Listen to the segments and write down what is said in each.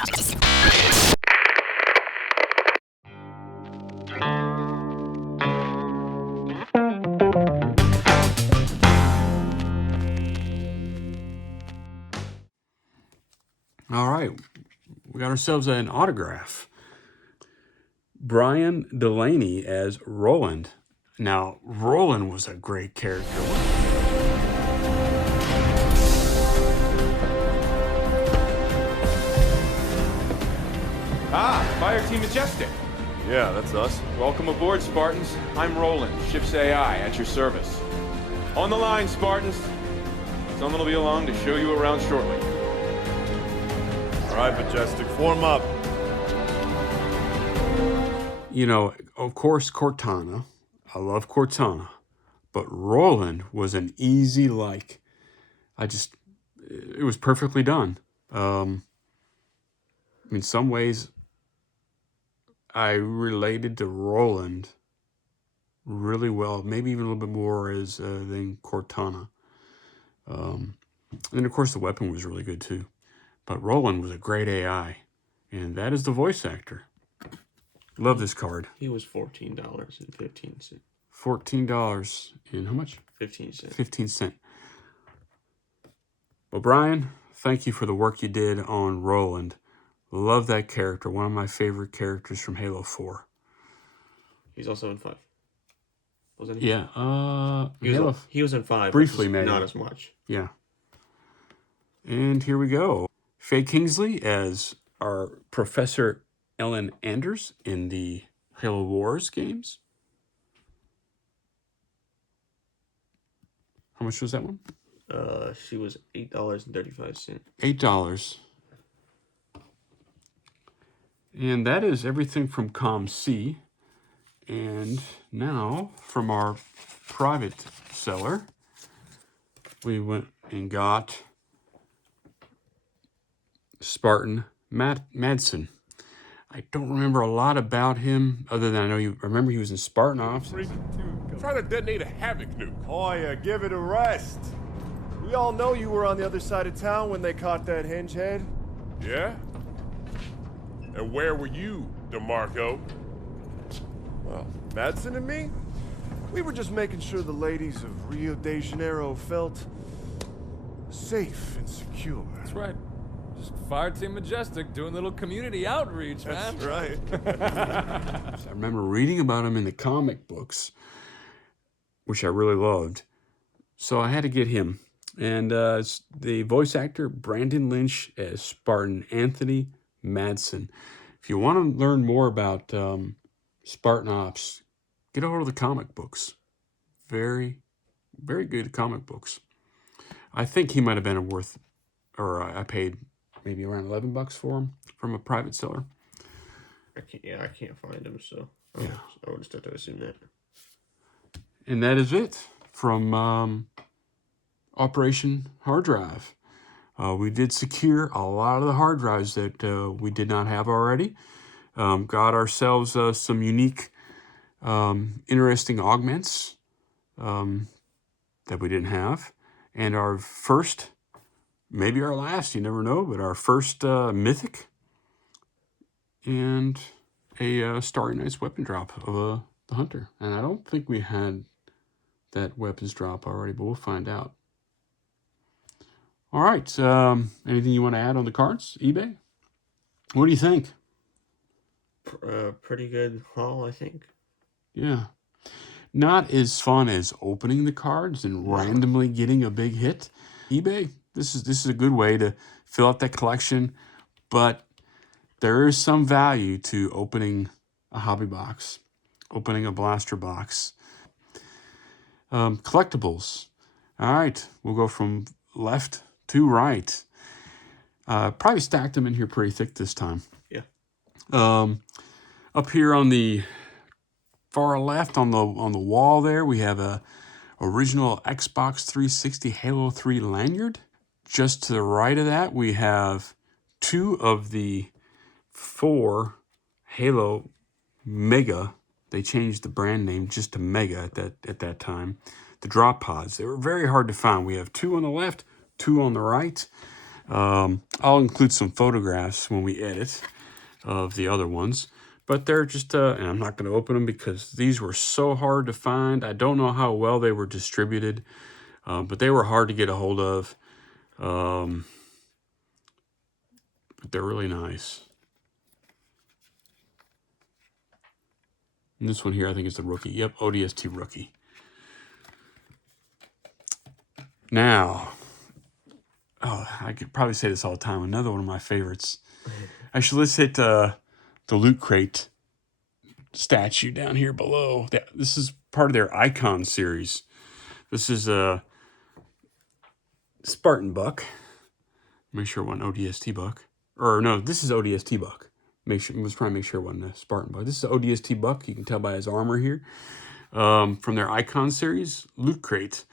All right, we got ourselves an autograph. Brian Delaney as Roland. Now, Roland was a great character. Fire Team Majestic. Yeah, that's us. Welcome aboard, Spartans. I'm Roland, ship's AI, at your service. On the line, Spartans. Someone will be along to show you around shortly. All right, Majestic, form up. You know, of course, Cortana. I love Cortana. But Roland was an easy like. It was perfectly done. In some ways, I related to Roland really well, maybe even a little bit more than Cortana. And then, of course, the weapon was really good, too. But Roland was a great AI, and that is the voice actor. Love this card. He was $14.15. $14 and how much? 15 cents. 15 cents. Well, Brian, thank you for the work you did on Roland. Love that character. One of my favorite characters from Halo 4. He's also in 5. Wasn't he? Yeah. He was in 5. Briefly, maybe. Not as much. Yeah. And here we go. Faye Kingsley as our Professor Ellen Anders in the Halo Wars games. How much was that one? She was $8.35. $8. And that is everything from ComC. And now, from our private seller, we went and got Spartan Madsen. I don't remember a lot about him, other than I remember he was in Spartan Ops. Trying to detonate a Havoc nuke. Hoya, give it a rest. We all know you were on the other side of town when they caught that hinge head. Yeah? And where were you, DeMarco? Well, Madsen and me, we were just making sure the ladies of Rio de Janeiro felt safe and secure. That's right. Just Fire Team Majestic doing a little community outreach, man. That's right. I remember reading about him in the comic books, which I really loved. So I had to get him. And the voice actor, Brandon Lynch, as Spartan Anthony Madsen. If you want to learn more about Spartan Ops, get over to the comic books. Very, very good comic books. I think he might have been I paid maybe around $11 for him from a private seller. I can't find him, so Yeah. I would just have to assume that. And that is it from Operation Hard Drive. We did secure a lot of the hard drives that we did not have already. Got ourselves some unique, interesting augments that we didn't have. And our first, maybe our last, you never know, but our first mythic and a Starry Nights weapon drop of the Hunter. And I don't think we had that weapons drop already, but we'll find out. All right. Anything you want to add on the cards? eBay? What do you think? Pretty good haul, I think. Yeah. Not as fun as opening the cards and randomly getting a big hit. eBay, this is a good way to fill out that collection, but there is some value to opening a hobby box, opening a blaster box. Collectibles. All right. We'll go from left to right. Probably stacked them in here pretty thick this time. Yeah. Up here on the far left on the wall there, we have a original Xbox 360 Halo 3 lanyard. Just to the right of that, we have 2 of the 4 Halo Mega. They changed the brand name just to Mega at that time. The drop pods. They were very hard to find. We have 2 on the left, 2 on the right. I'll include some photographs when we edit of the other ones. But they're just, and I'm not going to open them because these were so hard to find. I don't know how well they were distributed, but they were hard to get a hold of. But they're really nice. And this one here, I think is the rookie. Yep, ODST rookie. Now, I could probably say this all the time. Another one of my favorites. Actually, let's hit the Loot Crate statue down here below. This is part of their Icon series. This is a Spartan Buck. Make sure it wasn't ODST Buck. Or no, this is ODST Buck. Let's try and make sure it wasn't a Spartan Buck. This is ODST Buck. You can tell by his armor here. From their Icon series, Loot Crate.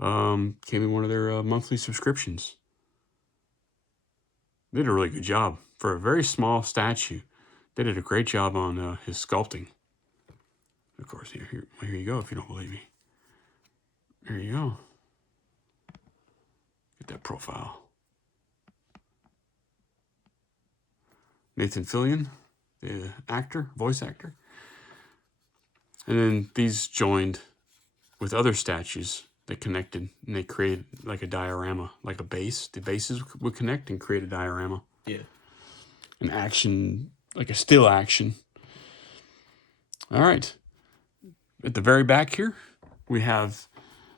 Came in one of their monthly subscriptions. They did a really good job. For a very small statue, they did a great job on his sculpting. Of course, here you go if you don't believe me. There you go. Get that profile. Nathan Fillion, the actor, voice actor. And then these joined with other statues that connected, and they created like a diorama, like a base. The bases would connect and create a diorama. Yeah. An action, like a still action. All right. At the very back here, we have,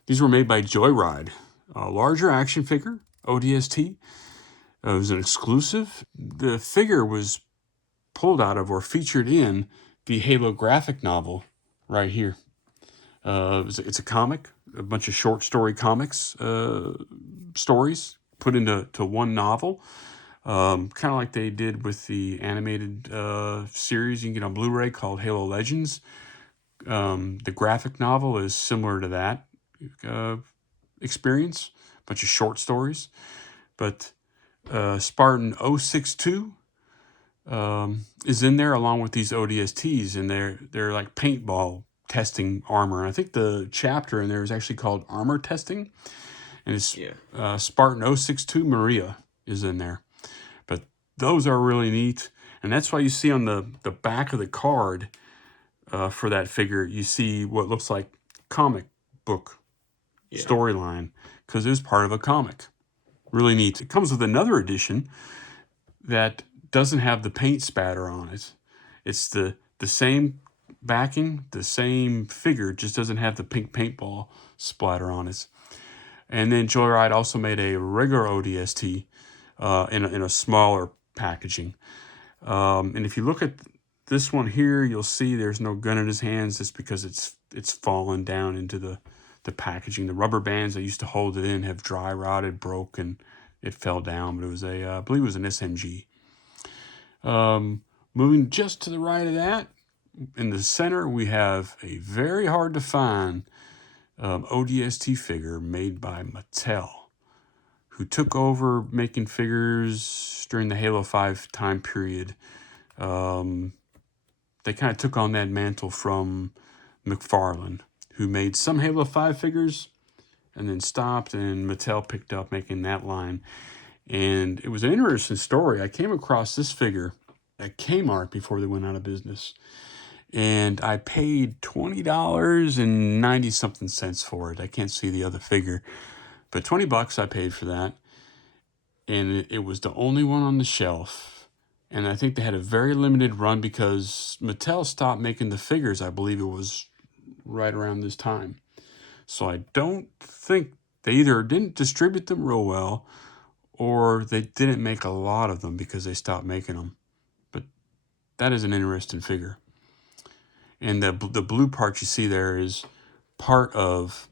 these were made by Joyride. A larger action figure, ODST. It was an exclusive. The figure was pulled out of or featured in the Halo graphic novel right here. It's a comic, a bunch of short story comics, stories put into one novel. Kind of like they did with the animated series you can get on Blu-ray called Halo Legends. The graphic novel is similar to that experience, a bunch of short stories. But Spartan 062 is in there along with these ODSTs, and they're like paintball testing armor. And I think the chapter in there is actually called Armor Testing, and it's Spartan 062 Maria is in there. But those are really neat, and that's why you see on the back of the card for that figure, you see what looks like comic book storyline, because it was part of a comic. Really neat. It comes with another edition that doesn't have the paint spatter on it. It's the same backing, the same figure, just doesn't have the pink paintball splatter on it. And then Joyride also made a regular ODST in a smaller packaging. And if you look at this one here, you'll see there's no gun in his hands. That's because it's fallen down into the packaging. The rubber bands that used to hold it in have dry rotted, broke, and it fell down. But it was I believe it was an SMG. Moving just to the right of that, in the center, we have a very hard to find ODST figure made by Mattel, who took over making figures during the Halo 5 time period. They kind of took on that mantle from McFarlane, who made some Halo 5 figures and then stopped, and Mattel picked up making that line. And it was an interesting story. I came across this figure at Kmart before they went out of business. And I paid $20.90 something for it. I can't see the other figure, but $20 I paid for that. And it was the only one on the shelf. And I think they had a very limited run because Mattel stopped making the figures. I believe it was right around this time. So I don't think they either didn't distribute them real well, or they didn't make a lot of them because they stopped making them. But that is an interesting figure. And the blue part you see there is part of,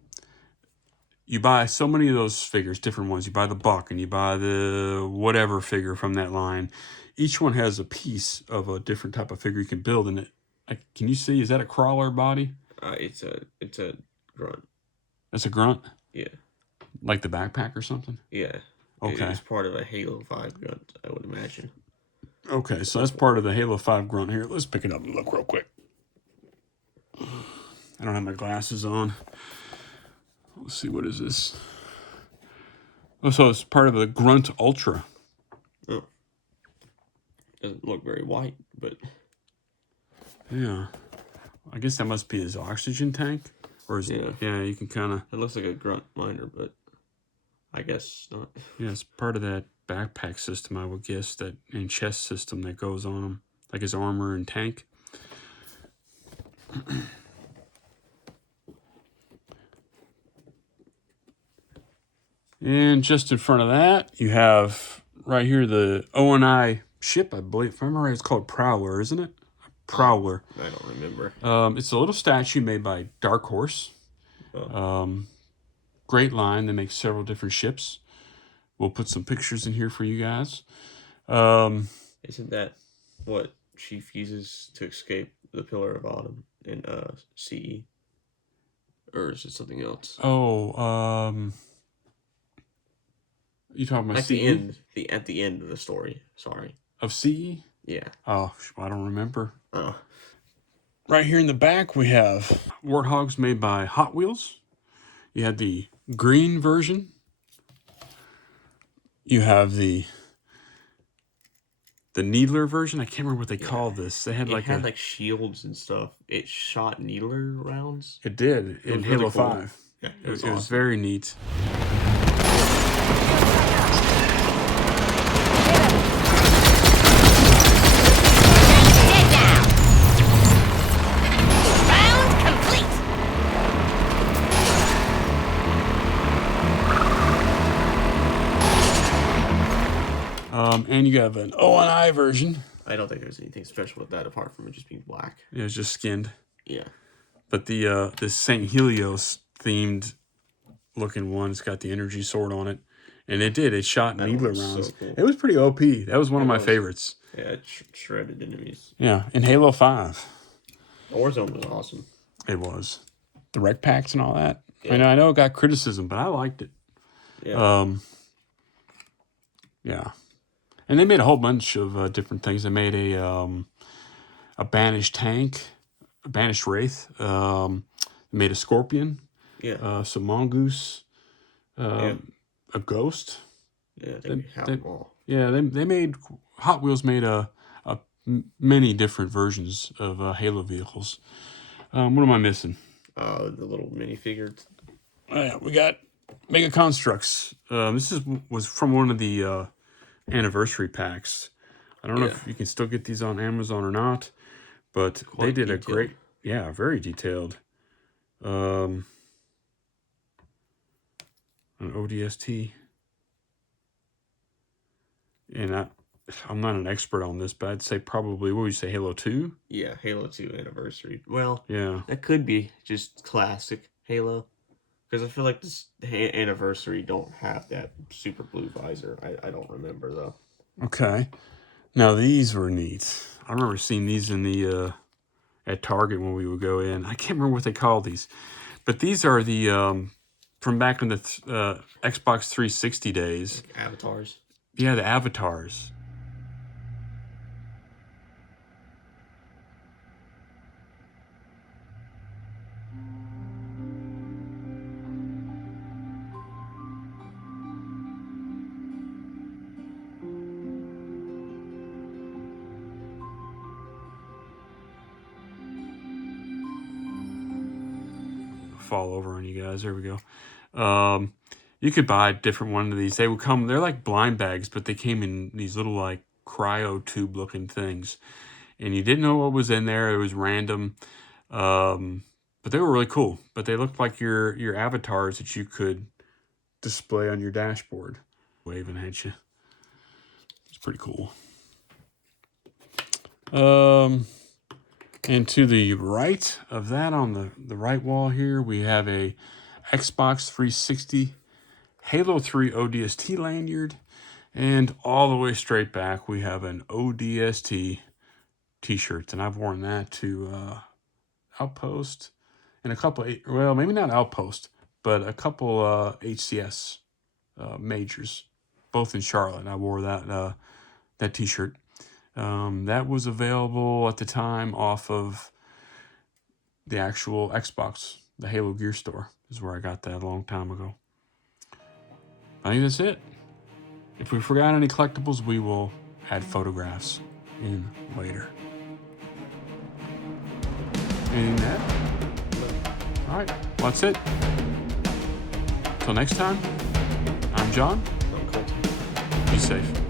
you buy so many of those figures, different ones. You buy the Buck and you buy the whatever figure from that line. Each one has a piece of a different type of figure you can build in it. Can you see, is that a crawler body? It's a grunt. That's a grunt? Yeah. Like the backpack or something? Yeah. Okay. It's part of a Halo 5 grunt, I would imagine. Okay, so that's part of the Halo 5 grunt here. Let's pick it up and look real quick. I don't have my glasses on. Let's see, what is this? Oh, so it's part of the Grunt Ultra. Oh. Doesn't look very white, but Yeah. I guess that must be his oxygen tank. Or is yeah, you can kind of... It looks like a Grunt miner, but I guess not. Yeah, it's part of that backpack system, I would guess, that and chest system that goes on him, like his armor and tank. And just in front of that, you have right here the ONI ship, I believe. If I remember right, it's called Prowler, isn't it? Prowler. I don't remember. It's a little statue made by Dark Horse. Great line. They make several different ships. We'll put some pictures in here for you guys. Isn't that what Chief uses to escape the Pillar of Autumn in CE? Or is it something else? Oh, you talking about At CE? at the end of the story. Sorry. Of CE? Yeah. Oh, I don't remember. Oh. Right here in the back, we have Warthogs made by Hot Wheels. You had the green version. You have the Needler version. I can't remember what they called this. They had like shields and stuff. It shot needler rounds. It did in was Halo really cool. 5. Yeah, It was awesome. very neat. And you have an ONI version. I don't think there's anything special with that apart from it just being black. It was just skinned. Yeah. But the St. Helios themed looking one, it's got the energy sword on it. And it did. It shot That needler one was rounds. so cool. It was pretty OP. That was one of my favorites. Yeah, it shredded enemies. Yeah, in Halo 5. Warzone was awesome. It was. The rec packs and all that. Yeah. I know it got criticism, but I liked it. Yeah. Yeah. And they made a whole bunch of different things. They made a banished tank, a banished wraith. They made a scorpion. Yeah. Some mongoose. Yeah. A ghost. Yeah, they have them all. Yeah, they made... Hot Wheels made many different versions of Halo vehicles. What am I missing? The little minifigures. Oh, yeah, we got Mega Constructs. This was from one of the anniversary packs. I don't know if you can still get these on Amazon or not, but they did a great, very detailed. An ODST. And I'm not an expert on this, but I'd say probably, what would you say, Halo 2? Yeah, Halo 2 Anniversary. Well, Yeah. that could be just classic Halo. Because I feel like this Anniversary don't have that super blue visor. I don't remember, though. Okay. Now, these were neat. I remember seeing these in the at Target when we would go in. I can't remember what they call these. But these are the, from back in the Xbox 360 days. Like avatars. Yeah, the avatars. Fall over on you guys. There we go. You could buy a different one of these. They would come, they're like blind bags, but they came in these little like cryo tube looking things. And you didn't know what was in there. It was random. But they were really cool. But they looked like your avatars that you could display on your dashboard. Waving at you. It's pretty cool. And to the right of that, on the right wall here, we have a Xbox 360 Halo 3 ODST lanyard. And all the way straight back, we have an ODST t-shirt. And I've worn that to Outpost and a couple, well, maybe not Outpost, but a couple HCS majors, both in Charlotte. And I wore that t-shirt. That was available at the time off of the actual Xbox, the Halo Gear store is where I got that a long time ago. I think that's it. If we forgot any collectibles, we will add photographs in later. Anything to add? All right, well, that's it. Till next time, I'm John. I'm Colton. Be safe.